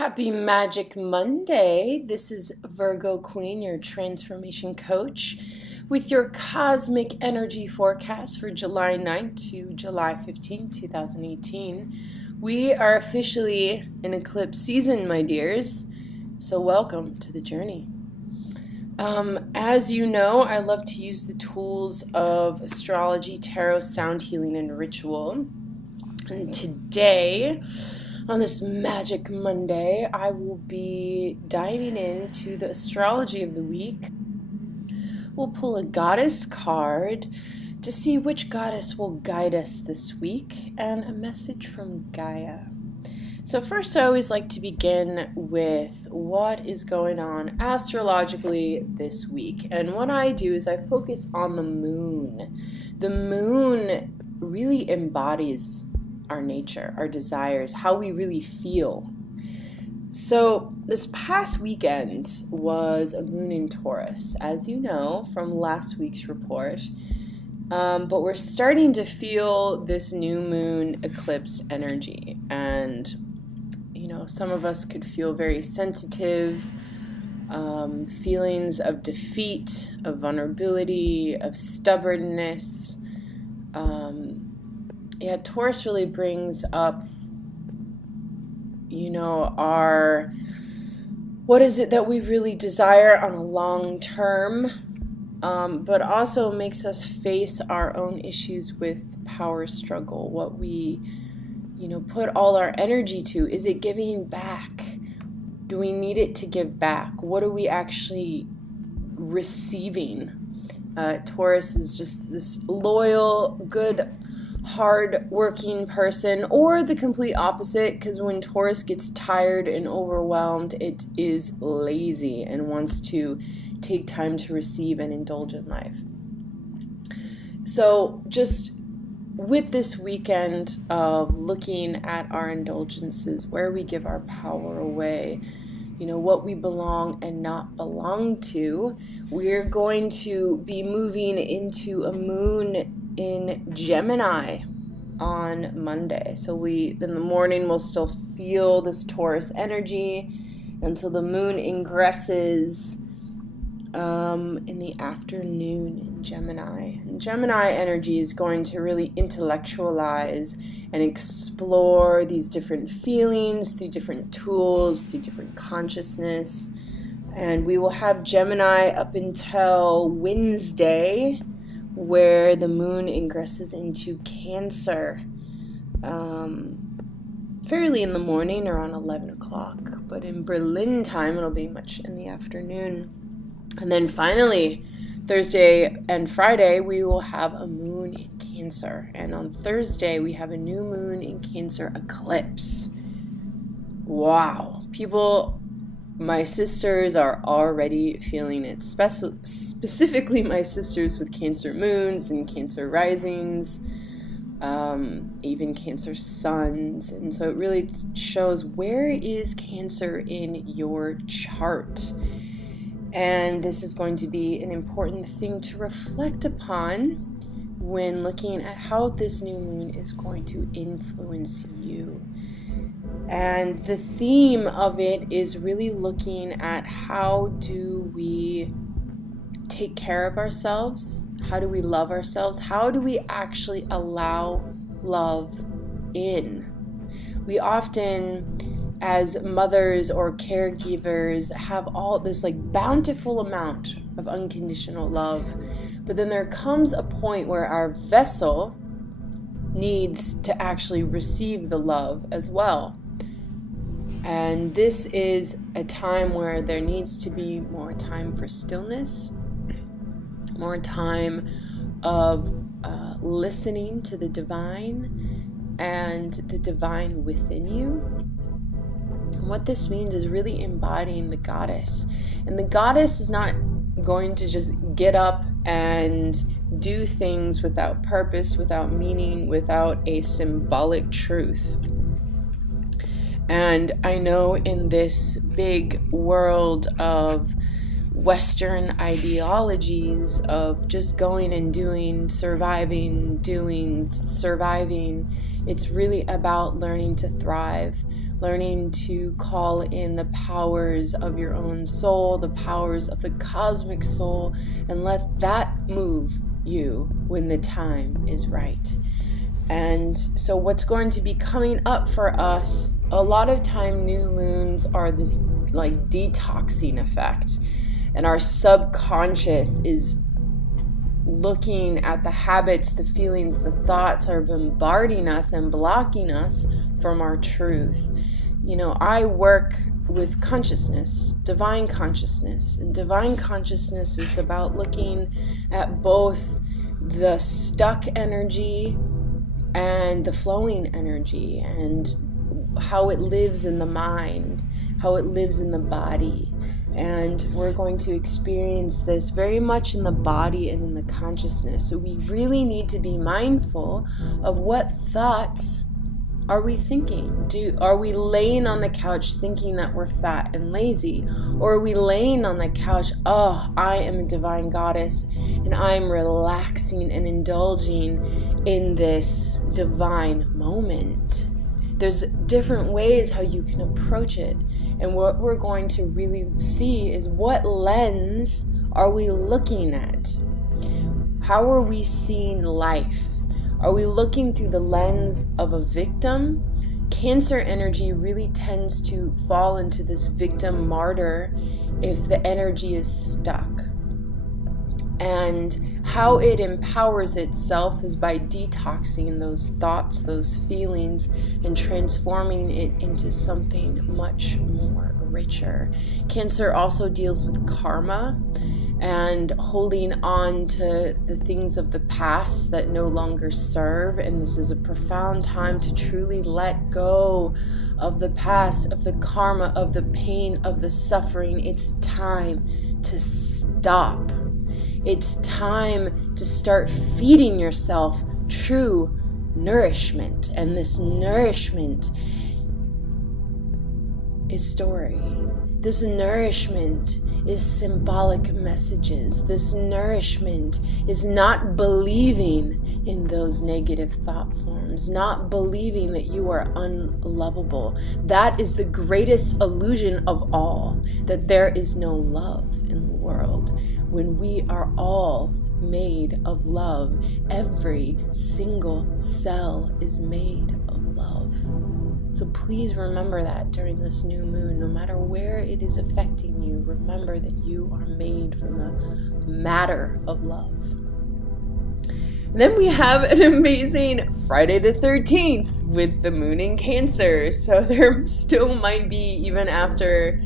Happy Magic Monday. This is Virgo Queen, your transformation coach, with your cosmic energy forecast for July 9th to July 15th, 2018. We are officially in eclipse season, my dears, so welcome to the journey. As you know, I love to use the tools of astrology, tarot, sound healing, and ritual. And today, on this Magic Monday, I will be diving into the astrology of the week. We'll pull a goddess card to see which goddess will guide us this week, and a message from Gaia. So first, I always like to begin with what is going on astrologically this week. And what I do is I focus on the moon. The moon really embodies our nature, our desires, how we really feel. So this past weekend was a moon in Taurus, as you know from last week's report. But we're starting to feel this new moon eclipse energy. And, you know, some of us could feel very sensitive, feelings of defeat, of vulnerability, of stubbornness. Taurus really brings up, what is it that we really desire on a long term, but also makes us face our own issues with power struggle, what we, put all our energy to. Is it giving back? Do we need it to give back? What are we actually receiving? Taurus is just this loyal, good, hard-working person, or the complete opposite, because when Taurus gets tired and overwhelmed, it is lazy and wants to take time to receive and indulge in life. So just with this weekend of looking at our indulgences, where we give our power away, what we belong and not belong to, we're going to be moving into a moon in Gemini on Monday. So in the morning, we'll still feel this Taurus energy until the moon ingresses in the afternoon in Gemini. And Gemini energy is going to really intellectualize and explore these different feelings through different tools, through different consciousness. And we will have Gemini up until Wednesday, where the moon ingresses into Cancer fairly in the morning, around 11 o'clock. But in Berlin time, it'll be much in the afternoon. And then finally, Thursday and Friday, we will have a moon in Cancer. And on Thursday, we have a new moon in Cancer eclipse. Wow. My sisters are already feeling it, specifically my sisters with Cancer moons and Cancer risings, even Cancer suns. And so it really shows, where is Cancer in your chart? And this is going to be an important thing to reflect upon when looking at how this new moon is going to influence you. And the theme of it is really looking at, how do we take care of ourselves? How do we love ourselves? How do we actually allow love in? We often, as mothers or caregivers, have all this bountiful amount of unconditional love. But then there comes a point where our vessel needs to actually receive the love as well. And this is a time where there needs to be more time for stillness, more time of listening to the divine and the divine within you. And what this means is really embodying the goddess. And the goddess is not going to just get up and do things without purpose, without meaning, without a symbolic truth. And I know in this big world of Western ideologies of just going and doing, surviving, doing, surviving. It's really about learning to thrive, learning to call in the powers of your own soul, the powers of the cosmic soul, and let that move you when the time is right. And so what's going to be coming up for us, a lot of time new moons are this like detoxing effect. And our subconscious is looking at the habits, the feelings, the thoughts are bombarding us and blocking us from our truth. You know, I work with consciousness, divine consciousness. And divine consciousness is about looking at both the stuck energy and the flowing energy, and how it lives in the mind, how it lives in the body. And we're going to experience this very much in the body and in the consciousness. So we really need to be mindful of what thoughts are we thinking. Are we laying on the couch thinking that we're fat and lazy? Or are we laying on the couch, oh, I am a divine goddess and I'm relaxing and indulging in this divine moment? There's different ways how you can approach it. And what we're going to really see is what lens are we looking at? How are we seeing life? Are we looking through the lens of a victim? Cancer energy really tends to fall into this victim martyr if the energy is stuck. And how it empowers itself is by detoxing those thoughts, those feelings, and transforming it into something much more richer. Cancer also deals with karma and holding on to the things of the past that no longer serve. And this is a profound time to truly let go of the past, of the karma, of the pain, of the suffering. It's time to stop. It's time to start feeding yourself true nourishment. And this nourishment is story. This nourishment is symbolic messages. This nourishment is not believing in those negative thought forms, not believing that you are unlovable. That is the greatest illusion of all, that there is no love in the world, when we are all made of love. Every single cell is made of love. So please remember that during this new moon, no matter where it is affecting you, remember that you are made from the matter of love. And then we have an amazing Friday the 13th with the moon in Cancer. So there still might be, even after,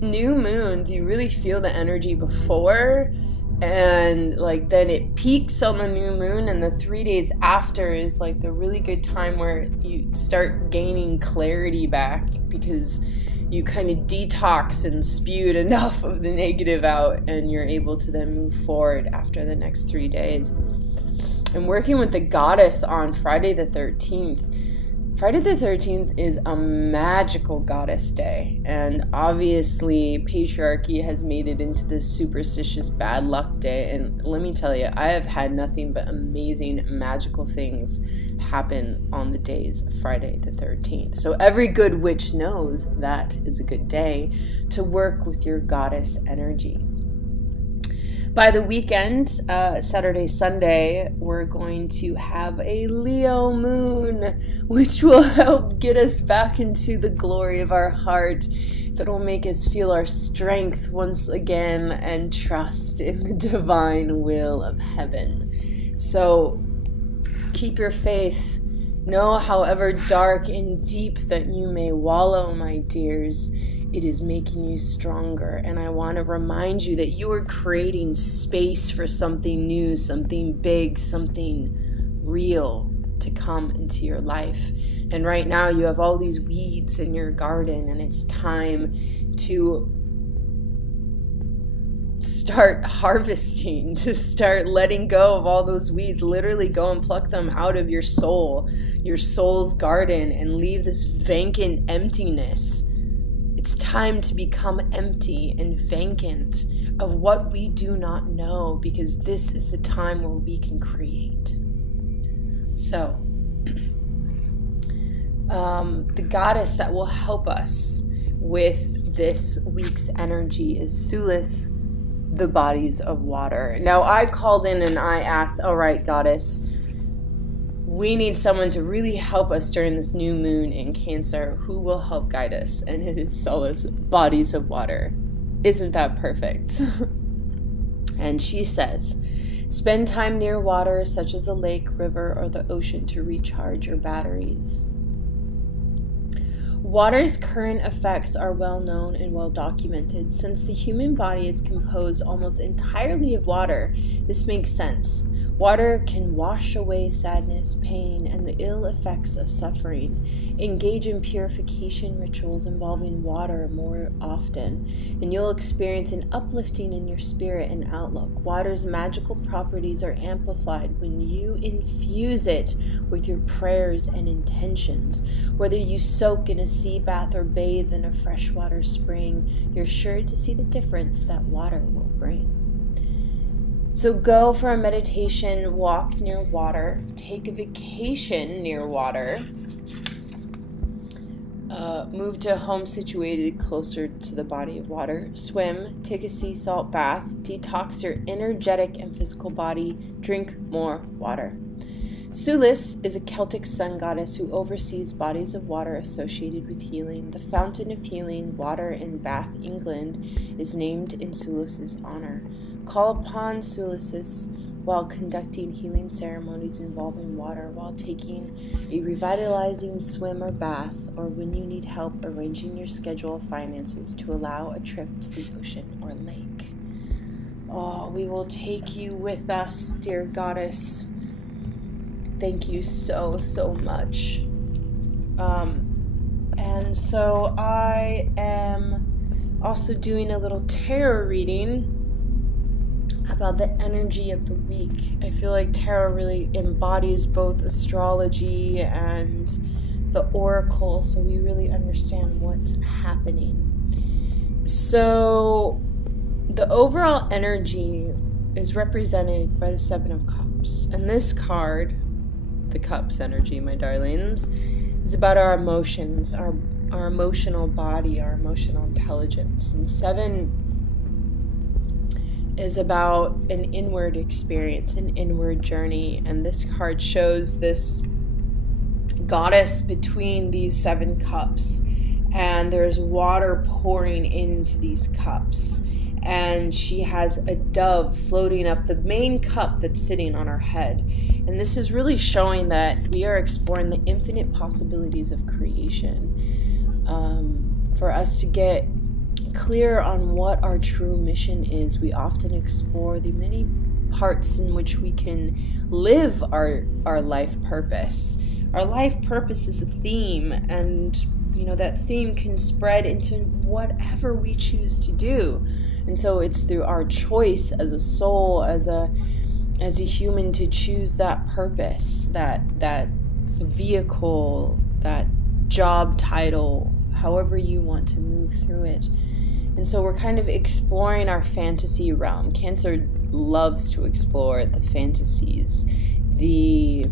new moons, you really feel the energy before, and like then it peaks on the new moon, and the 3 days after is like the really good time where you start gaining clarity back, because you kind of detox and spewed enough of the negative out, and you're able to then move forward after the next 3 days. And working with the goddess on Friday the 13th. Friday the 13th is a magical goddess day, and obviously patriarchy has made it into this superstitious bad luck day. And let me tell you, I have had nothing but amazing magical things happen on the days of Friday the 13th. So every good witch knows that is a good day to work with your goddess energy. By the weekend, Saturday, Sunday, we're going to have a Leo moon, which will help get us back into the glory of our heart, that will make us feel our strength once again and trust in the divine will of heaven. So keep your faith. Know, however dark and deep that you may wallow, my dears, it is making you stronger. And I want to remind you that you are creating space for something new, something big, something real to come into your life. And right now you have all these weeds in your garden, and it's time to start harvesting, to start letting go of all those weeds. Literally go and pluck them out of your soul, your soul's garden, and leave this vacant emptiness It's time to become empty and vacant of what we do not know, because this is the time where we can create. So, the goddess that will help us with this week's energy is Sulis, the bodies of water. Now, I called in and I asked, all right, goddess, we need someone to really help us during this new moon in Cancer. Who will help guide us? And it is Sulis, bodies of water. Isn't that perfect? And she says, spend time near water such as a lake, river, or the ocean to recharge your batteries. Water's current effects are well known and well documented. Since the human body is composed almost entirely of water, this makes sense. Water can wash away sadness, pain, and the ill effects of suffering. Engage in purification rituals involving water more often, and you'll experience an uplifting in your spirit and outlook. Water's magical properties are amplified when you infuse it with your prayers and intentions. Whether you soak in a sea bath or bathe in a freshwater spring, you're sure to see the difference that water will bring. So go for a meditation, walk near water, take a vacation near water, move to a home situated closer to the body of water, swim, take a sea salt bath, detox your energetic and physical body, drink more water. Sulis is a Celtic sun goddess who oversees bodies of water associated with healing. The Fountain of Healing Water in Bath, England, is named in Sulis' honor. Call upon Sulis while conducting healing ceremonies involving water, while taking a revitalizing swim or bath, or when you need help arranging your schedule of finances to allow a trip to the ocean or lake. Oh, we will take you with us, dear goddess. Thank you so, so much. And so I am also doing a little tarot reading about the energy of the week. I feel like tarot really embodies both astrology and the oracle, so we really understand what's happening. So the overall energy is represented by the Seven of Cups. And this card, the Cups energy, my darlings, is about our emotions, our emotional body, our emotional intelligence. And 7 is about an inward experience, an inward journey. And this card shows this goddess between these 7 cups. And there's water pouring into these cups. And she has a dove floating up the main cup that's sitting on her head. And this is really showing that we are exploring the infinite possibilities of creation. For us to get clear on what our true mission is, we often explore the many parts in which we can live our life purpose. Our life purpose is a theme, and that theme can spread into whatever we choose to do. And so it's through our choice as a soul, as a human, to choose that purpose, that vehicle, that job title, however you want to move through it. And so we're kind of exploring our fantasy realm. Cancer loves to explore the fantasies, the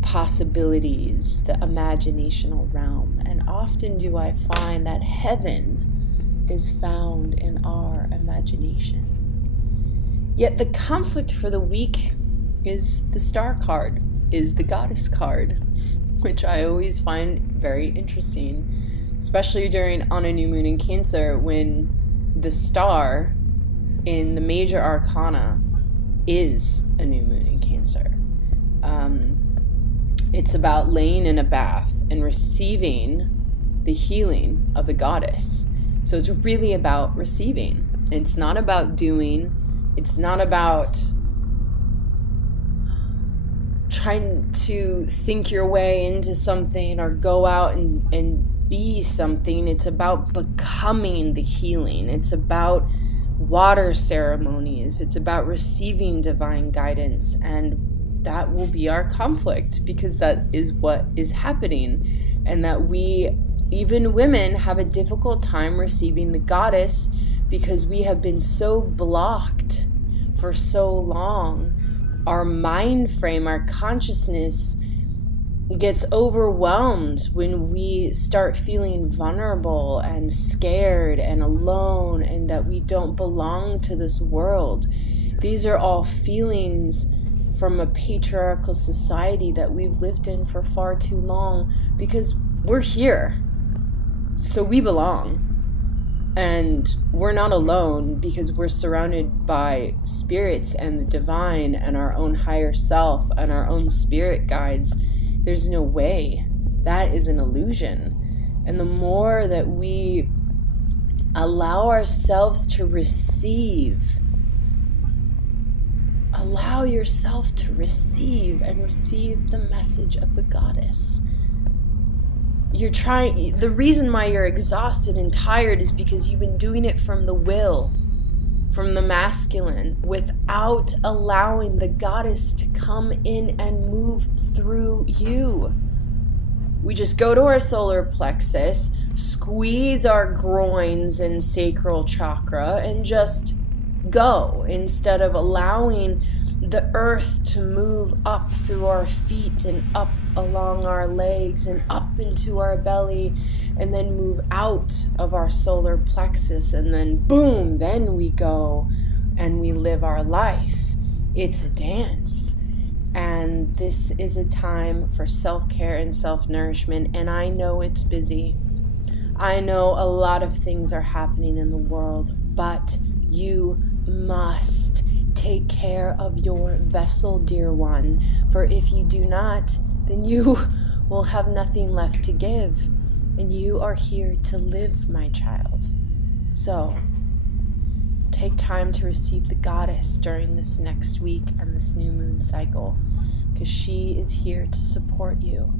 possibilities, the imaginational realm. And often do I find that heaven is found in our imagination. Yet the conflict for the week is the Star card, is the Goddess card, which I always find very interesting, especially on a new moon in Cancer, when the star in the major arcana is a new moon in Cancer. It's about laying in a bath and receiving the healing of the goddess. So it's really about receiving. It's not about doing. It's not about trying to think your way into something or go out and be something. It's about becoming the healing. It's about water ceremonies. It's about receiving divine guidance, and that will be our conflict, because that is what is happening, and that we even women have a difficult time receiving the goddess because we have been so blocked for so long. Our mind frame, our consciousness gets overwhelmed when we start feeling vulnerable and scared and alone and that we don't belong to this world. These are all feelings from a patriarchal society that we've lived in for far too long because we're here, so we belong. And we're not alone because we're surrounded by spirits and the divine and our own higher self and our own spirit guides. There's no way. That is an illusion. And the more that we allow ourselves to receive, allow yourself to receive and receive the message of the goddess. The reason why you're exhausted and tired is because you've been doing it from the will, from the masculine, without allowing the goddess to come in and move through you. We just go to our solar plexus, squeeze our groins and sacral chakra, and just go instead of allowing the earth to move up through our feet and up along our legs and up into our belly and then move out of our solar plexus, and then boom, then we go and we live our life. It's a dance. And this is a time for self-care and self-nourishment, and I know it's busy. I know a lot of things are happening in the world, but you must take care of your vessel, dear one, for if you do not, then you will have nothing left to give, and you are here to live, my child. So, take time to receive the goddess during this next week and this new moon cycle, because she is here to support you.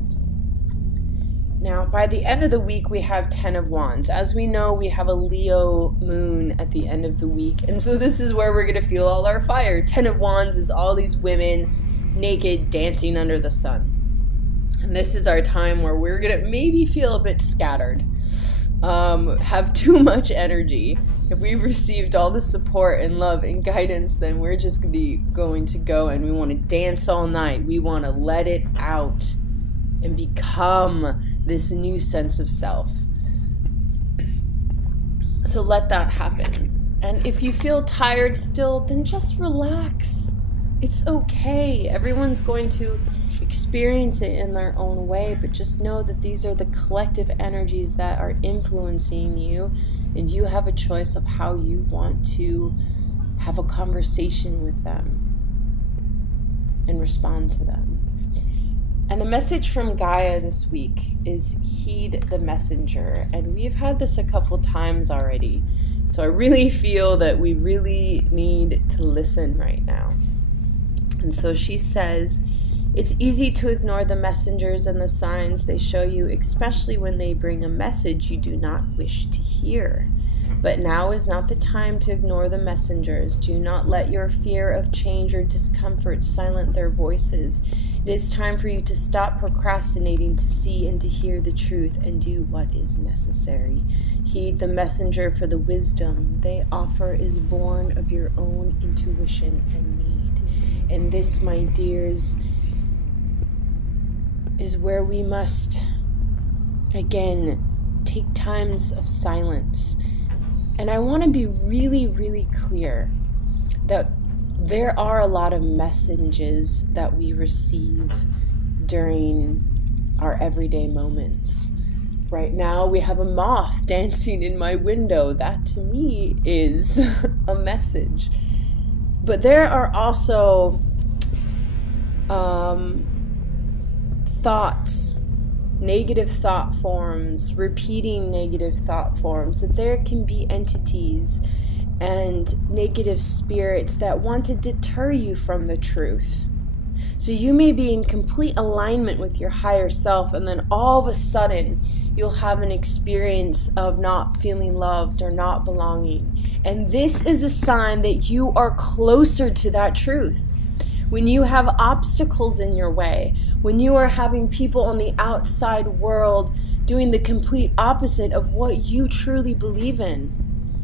Now, by the end of the week, we have 10 of Wands. As we know, we have a Leo moon at the end of the week. And so this is where we're going to feel all our fire. 10 of Wands is all these women naked dancing under the sun. And this is our time where we're going to maybe feel a bit scattered, have too much energy. If we've received all the support and love and guidance, then we're just going to go and we want to dance all night. We want to let it out and become this new sense of self. So let that happen. And if you feel tired still, then just relax. It's okay. Everyone's going to experience it in their own way, but just know that these are the collective energies that are influencing you, and you have a choice of how you want to have a conversation with them and respond to them. And the message from Gaia this week is heed the messenger. And we've had this a couple times already. So I really feel that we really need to listen right now. And so she says, it's easy to ignore the messengers and the signs they show you, especially when they bring a message you do not wish to hear. But now is not the time to ignore the messengers. Do not let your fear of change or discomfort silence their voices. It is time for you to stop procrastinating to see and to hear the truth and do what is necessary. Heed the messenger, for the wisdom they offer is born of your own intuition and need. And this, my dears, is where we must, again, take times of silence. And I want to be really, really clear that there are a lot of messages that we receive during our everyday moments. Right now, we have a moth dancing in my window. That, to me, is a message. But there are also thoughts, negative thought forms, repeating negative thought forms, that there can be entities and negative spirits that want to deter you from the truth. So you may be in complete alignment with your higher self, and then all of a sudden you'll have an experience of not feeling loved or not belonging. And this is a sign that you are closer to that truth. when you have obstacles in your way, when you are having people on the outside world doing the complete opposite of what you truly believe in.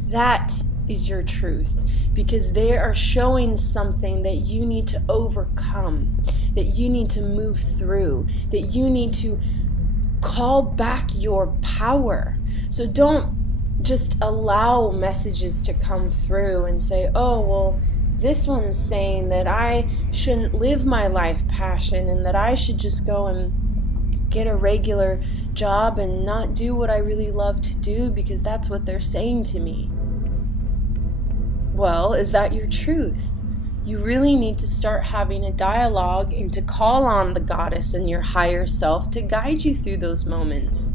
That is your truth, because they are showing something that you need to overcome, that you need to move through, that you need to call back your power. So don't just allow messages to come through and say, oh, well, this one's saying that I shouldn't live my life passion and that I should just go and get a regular job and not do what I really love to do because that's what they're saying to me. Well, is that your truth? You really need to start having a dialogue and to call on the goddess and your higher self to guide you through those moments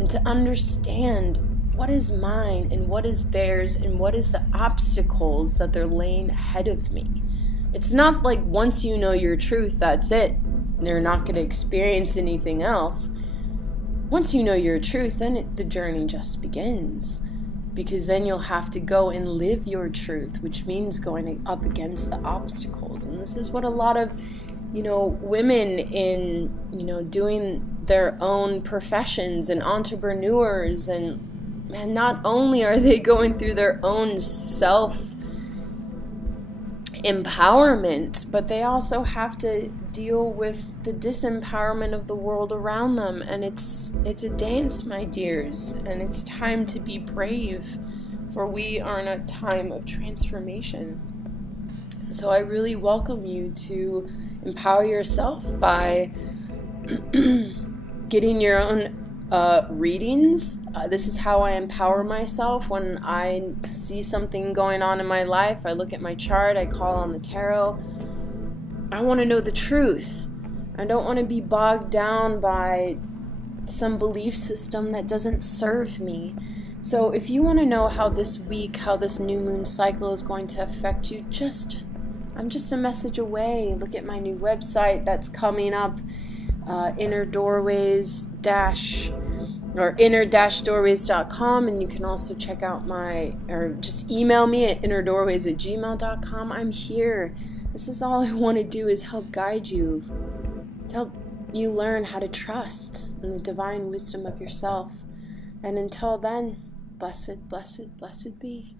and to understand what is mine and what is theirs and what is the obstacles that they're laying ahead of me. It's not like once you know your truth, that's it. You're not going to experience anything else. Once you know your truth, then the journey just begins. Because then you'll have to go and live your truth, which means going up against the obstacles. And this is what a lot of, women in, doing their own professions and entrepreneurs and not only are they going through their own self-empowerment, but they also have to deal with the disempowerment of the world around them. And it's a dance, my dears, and it's time to be brave, for we are in a time of transformation. So I really welcome you to empower yourself by getting your own readings. This is how I empower myself. When I see something going on in my life, I look at my chart, I call on the tarot. I want to know the truth. I don't want to be bogged down by some belief system that doesn't serve me. So if you want to know how this week, how this new moon cycle is going to affect you, I'm just a message away. Look at my new website that's coming up, inner-doorways.com, and you can also check out just email me at innerdoorways@gmail.com. I'm here. This is all I want to do, is help guide you, to help you learn how to trust in the divine wisdom of yourself. And until then, blessed, blessed, blessed be.